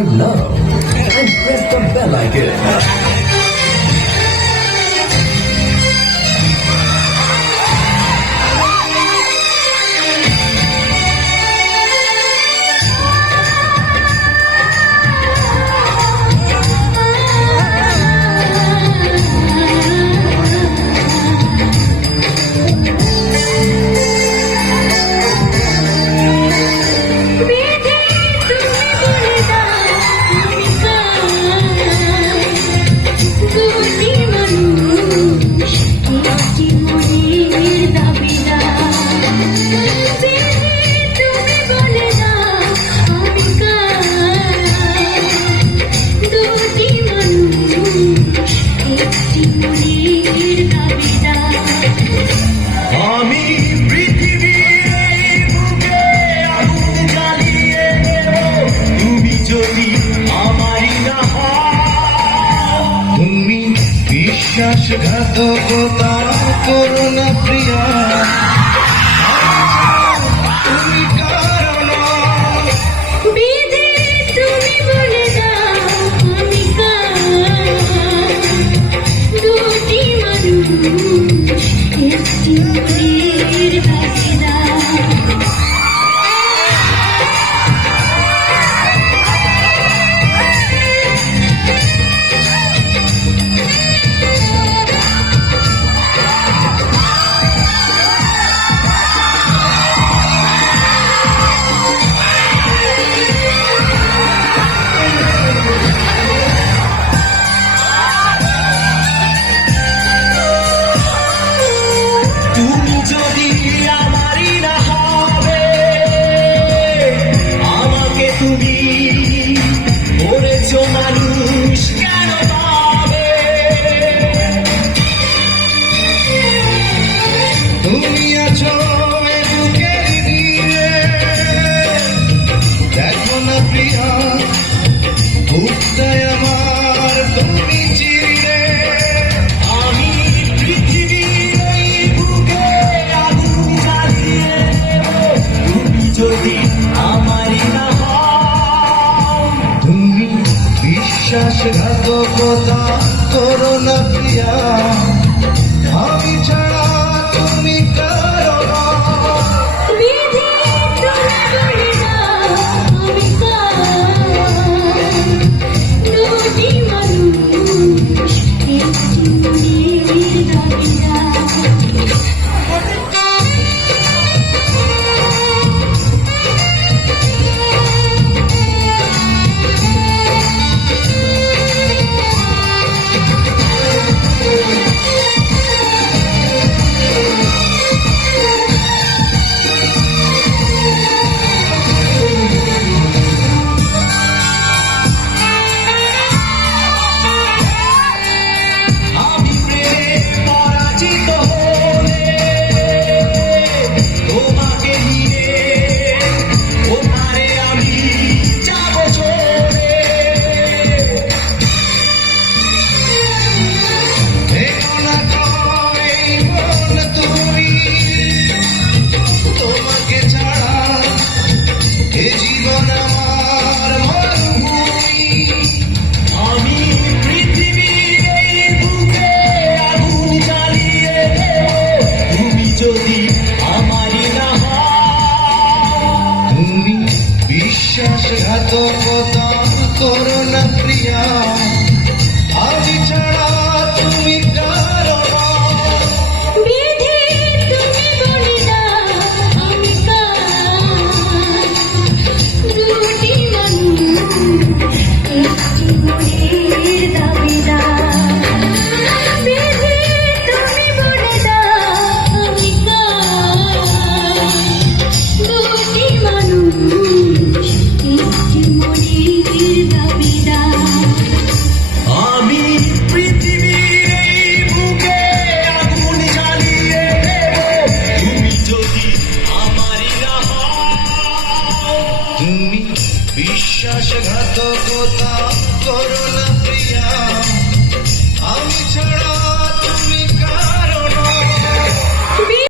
subscribe now and press the bell icon. বিশ্বাসঘাতকতা করো না প্রিয়া, তুমি কারণ বিধি তুমি বলে দাও আমি কার, দুটি মানুষ একটি মনের ভাগিদার। তুমি যদি আমারই না হবে, আমাকে তুমি করেছ মানুষ কেন পাবে? তুমি আছো বুকের দিলে, দেখো না প্রিয়া বুকটায় আমার তুমি চিরলে। আমি পৃথিবীর ওই বুকে আগুন জ্বালিয়ে দেব, তুমি যদি আমারই না হও। তুমি বিশ্বাসঘাতকতা করো না প্রিয়া।